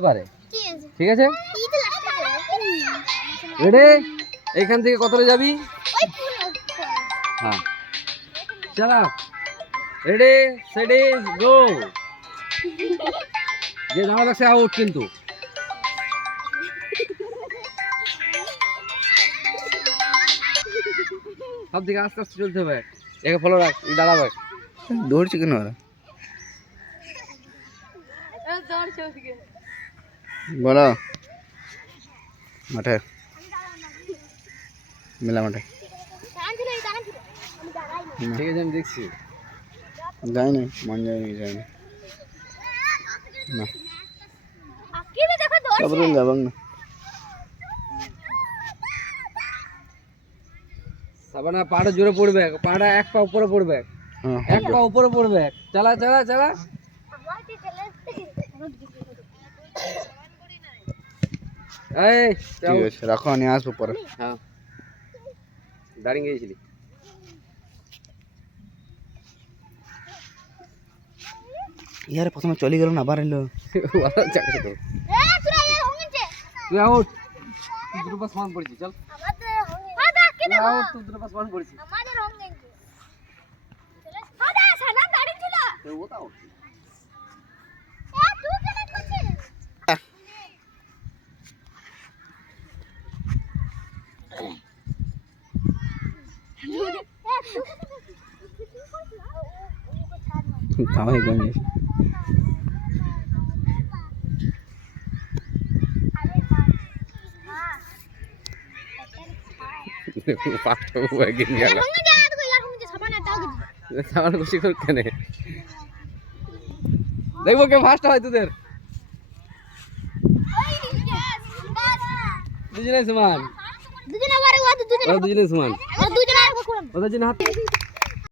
পারে। ঠিক আছে রেডি এইখান থেকে কতটা যাবি হ্যাঁ চলা রেডি সেডি গো যে দাঁড়াবে সে আউট কিন্তু সব দিকে আস্তে আস্তে চলতে হবে একে ফলো রাখ দাঁড়াবে দৌড়ছে কেন ওরা বলো মাঠে মেলা মাঠে ঠিক আছে আমি দেখছি যাই না মন যায়নি যাই না তারপরে যাবাং না সাবানা পাড়া জোরে পড়বে পাড়া এক পা উপরে পড়বে এক পা উপরে পড়বে চালা চালা চালা এই ঠিক আছে রাখো আমি আসবো পরে হ্যাঁ দাঁড়িয়ে গিয়েছিলি ইয়ার প্রথমে চলে গেল না আবার এলো তুই আউট দুটো পাস মান পড়েছি চল আউট তুই দুটো পাস মান পড়েছি ও তো আউট খাওয়াই কমে ফাস্ট হয়ে গেল সামান খুশি কর কেন দেখবো কে ফাস্ট হয় তোদের দুজনে সমান দুজনে সমান ওদের জন্য হাত